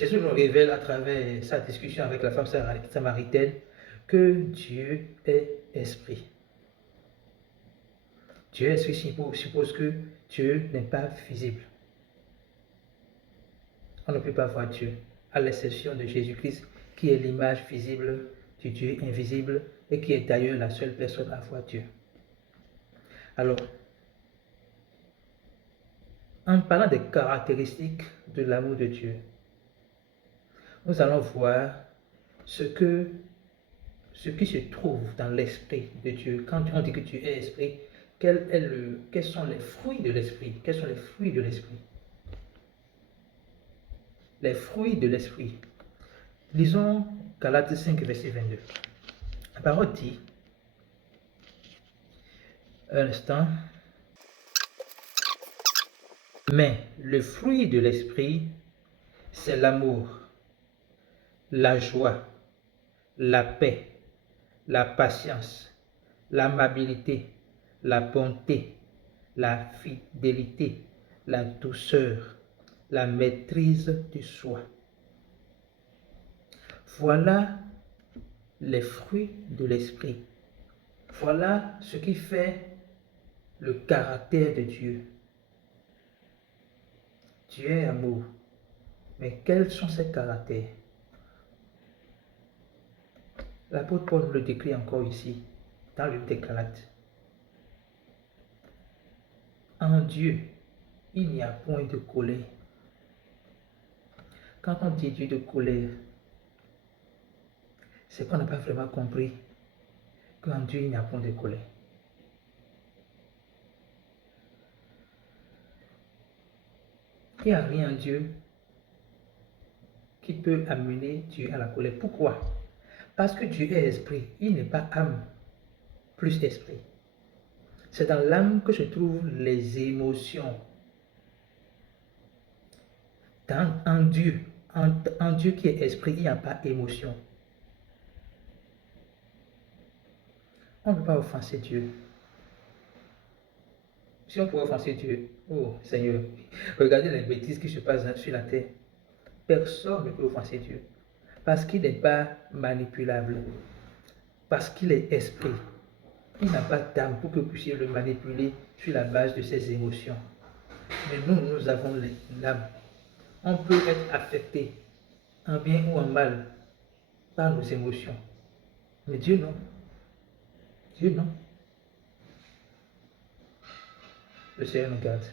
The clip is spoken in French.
Jésus nous révèle à travers sa discussion avec la femme samaritaine que Dieu est esprit. Dieu est esprit suppose que Dieu n'est pas visible. On ne peut pas voir Dieu, à l'exception de Jésus-Christ, qui est l'image visible du Dieu invisible et qui est d'ailleurs la seule personne à voir Dieu. Alors, en parlant des caractéristiques de l'amour de Dieu, nous allons voir ce qui se trouve dans l'esprit de Dieu. Quand on dit que Dieu est esprit, quels sont les fruits de l'esprit? Quels sont les fruits de l'esprit? Les fruits de l'esprit. Lisons Galates 5, verset 22. La parole dit, un instant, mais le fruit de l'esprit, c'est l'amour, la joie, la paix, la patience, l'amabilité, la bonté, la fidélité, la douceur, la maîtrise de soi. Voilà les fruits de l'esprit. Voilà ce qui fait le caractère de Dieu. Dieu est amour. Mais quels sont ses caractères? L'apôtre Paul le décrit encore ici, dans le livre des Galates. En Dieu, il n'y a point de colère. Quand on dit Dieu de colère, c'est qu'on n'a pas vraiment compris qu'en Dieu, il n'y a point de colère. Il n'y a rien en Dieu qui peut amener Dieu à la colère. Pourquoi? Parce que Dieu est esprit. Il n'est pas âme plus esprit. C'est dans l'âme que se trouvent les émotions. En Dieu qui est esprit, il n'y a pas d'émotion. On ne peut pas offenser Dieu. Si on pouvait offenser Dieu, oh Seigneur, regardez les bêtises qui se passent sur la terre. Personne ne peut offenser Dieu. Parce qu'il n'est pas manipulable. Parce qu'il est esprit. Il n'a pas d'âme pour que vous puissiez le manipuler sur la base de ses émotions. Mais nous avons l'âme. On peut être affecté, en bien ou en mal, par nos émotions. Mais Dieu non. Dieu non. Le Seigneur nous garde.